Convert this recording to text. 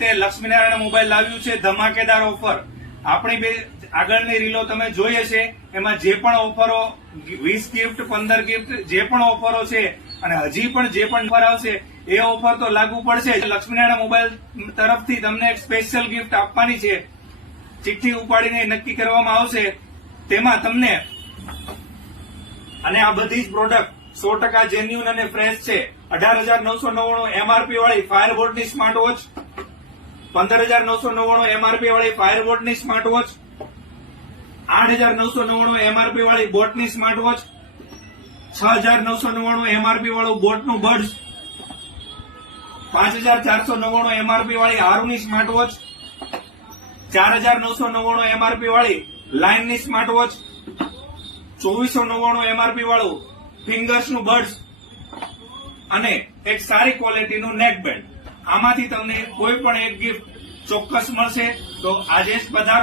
Laxminarayan mobile લાવ્યું છે ધમાકેદાર ઓફર. આપણી બે આગળની રીલો તમે જોઈ હશે, એમાં જે પણ ઓફરો 20 ગિફ્ટ 15 ગિફ્ટ જે પણ ઓફરો છે અને હજી પણ જે પણ ઓફર આવશે એ ઓફર તો લાગુ પડશે. લક્ષ્મીનારાયણ મોબાઈલ તરફથી તમને એક સ્પેશિયલ ગિફ્ટ આપવાની છે. ચિઠ્ઠી ઉપાડીને નક્કી કરવામાં આવશે તેમાં તમને, અને આ બધી જ પ્રોડક્ટ 100% જેન્યુઅન અને ફ્રેશ છે. 18,999 એમઆરપી વાળી ફાયરબોલ્ટ ની સ્માર્ટ વોચ, 15,999 એમઆરપી વાળી ફાયરબોલ્ટ ની સ્માર્ટ વોચ, 8,999 એમઆરપી વાળી બોટ ની સ્માર્ટ વોચ, 6,999 એમઆરપી વાળું બોટ નું બર્ડ્સ, 5,499 એમઆરપી વાળી હારુની સ્માર્ટ વોચ, 4,999 એમઆરપી વાળી લાઇન ની સ્માર્ટ વોચ, 2,499 એમઆરપી વાળું ફિંગર્સ નું બર્ડ્સ અને એક સારી ક્વોલિટીનું નેક બેન્ડ. આમાંથી તમને કોઈ પણ એક ગિફ્ટ ચોક્કસ મળશે. તો આજે જ પધારો.